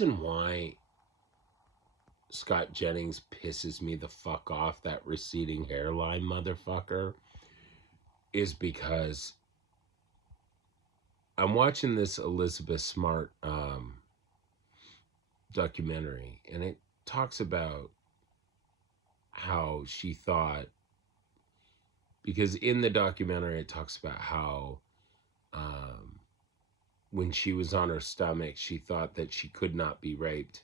reason why Scott Jennings pisses me the fuck off, that receding hairline motherfucker, is because I'm watching this Elizabeth Smart documentary, and it talks about how she thought, because in the documentary it talks about how um, when she was on her stomach, she thought that she could not be raped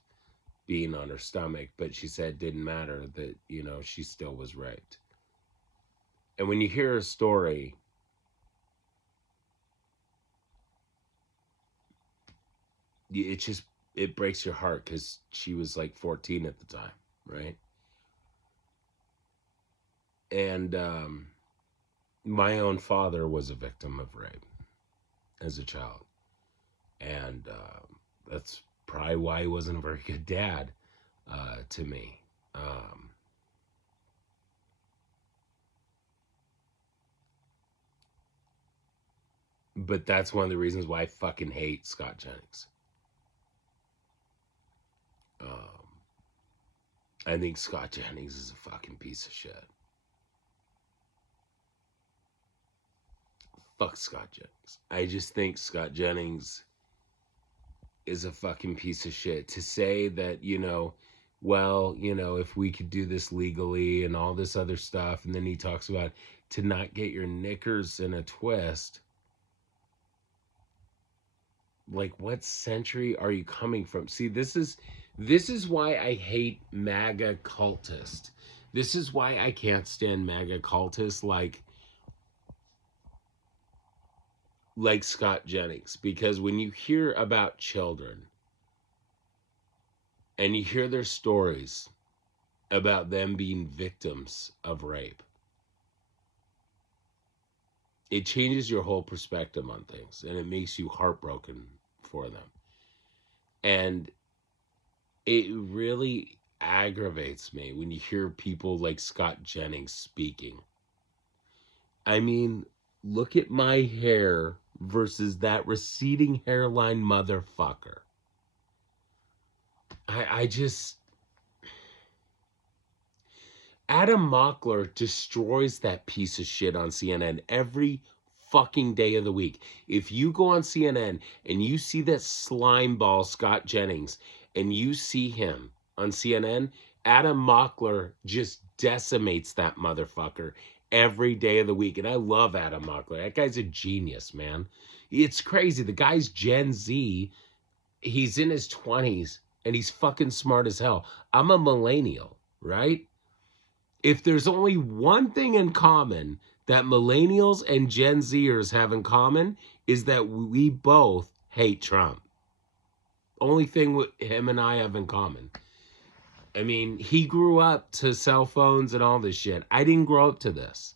being on her stomach, but she said it didn't matter, that, she still was raped. And when you hear her story, it just, it breaks your heart, because she was like 14 at the time, right? And my own father was a victim of rape as a child, and that's probably why he wasn't a very good dad to me. But that's one of the reasons why I fucking hate Scott Jennings. Um, I think Scott Jennings is a fucking piece of shit. Fuck Scott Jennings. I just think Scott Jennings is a fucking piece of shit. To say that, well, if we could do this legally and all this other stuff, and then he talks about to not get your knickers in a twist. Like, what century are you coming from? See, this is why I hate MAGA cultists. This is why I can't stand MAGA cultists like Scott Jennings, because when you hear about children and you hear their stories about them being victims of rape, it changes your whole perspective on things, and it makes you heartbroken for them. And it really aggravates me when you hear people like Scott Jennings speaking. I mean, look at my hair versus that receding hairline motherfucker. I just. Adam Mockler destroys that piece of shit on CNN every fucking day of the week. If you go on CNN and you see that slime ball Scott Jennings and you see him on CNN, Adam Mockler just decimates that motherfucker every day of the week. And I love Adam Mockler. That guy's a genius, man. It's crazy. The guy's Gen Z. He's in his 20s and he's fucking smart as hell. I'm a millennial, right? If there's only one thing in common that millennials and Gen Zers have in common, is that we both hate Trump. Only thing him and I have in common. I mean, he grew up to cell phones and all this shit. I didn't grow up to this.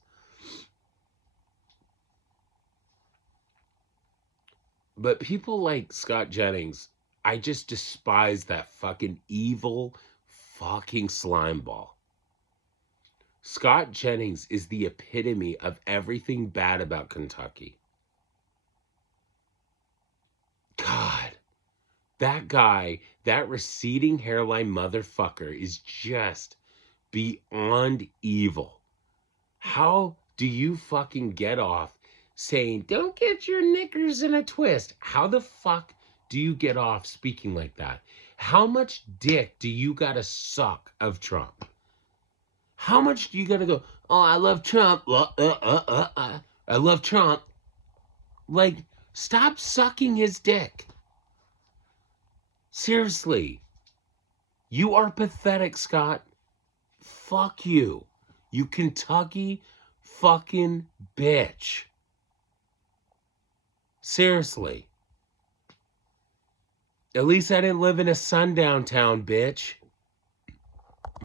But people like Scott Jennings, I just despise that fucking evil fucking slime ball. Scott Jennings is the epitome of everything bad about Kentucky. God, that guy, that receding hairline motherfucker is just beyond evil. How do you fucking get off saying, don't get your knickers in a twist? How the fuck do you get off speaking like that? How much dick do you gotta suck of Trump? How much do you gotta go, oh, I love Trump. I love Trump. Like, stop sucking his dick. Seriously. You are pathetic, Scott. Fuck you. You Kentucky fucking bitch. Seriously. At least I didn't live in a sundown town, bitch.